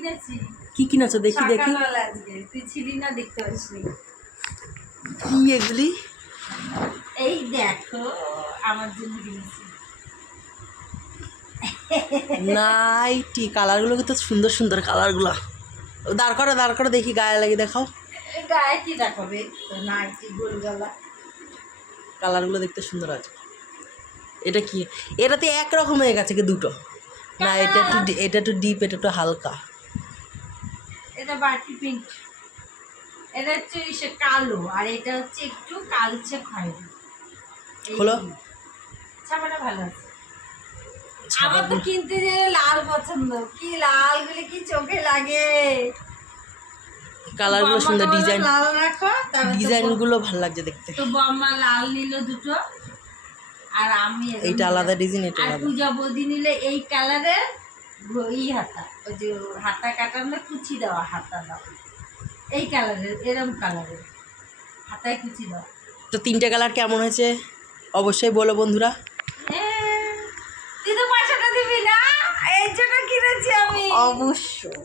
কিনেছি। কি কিনেছো দেখি দেখি। সকালবেলা আজকে তুই ছিলি না, দেখতে পাসনি। কি এগুলি? এই দেখো আমার জন্য কিনেছি। নাইটি, কালারগুলো কিন্তু সুন্দর সুন্দর কালারগুলো। দাঁড় করো দেখি, গায়ে লাগিয়ে দেখাও। গায়ে কি দেখাবে? নাইটি গোল গলা। কালারগুলো দেখতে সুন্দর আছে। এটা কি? এটাতে একরকম হয়ে গেছে কি দুটো? না, এটা একটু ডিপ, এটা একটু হালকা। এটা বাটি পিঙ্ক, এটা হচ্ছে সে কালো, আর এটা হচ্ছে একটু কালচে খয়েরি। হলো ছাপাটা ভালো আছে। আমার তো কিনতে যে লাল পছন্দ, কি লাল গুলি কি চোখে লাগে। কালারগুলো সুন্দর, ডিজাইন লাল রাখো, ডিজাইনগুলো ভালো লাগছে দেখতে। তো বম্মা লাল নিল দুটো, আর আমি এইটা আলাদা ডিজাইন, এটা আর আলাদা। পূজা বৌদি নিলে এই কালারের হাতা, ওই যে হাতা কাটানো কুচি দেওয়া হাতা দাও, এই কালারের, এরকম কালারের হাতায় কুচি দেওয়া। তো তিনটে কালার কেমন হয়েছে অবশ্যই বলো বন্ধুরা। তুই তো পয়সাটা দিবি না, এই জন্য কিনেছি আমি। অবশ্যই।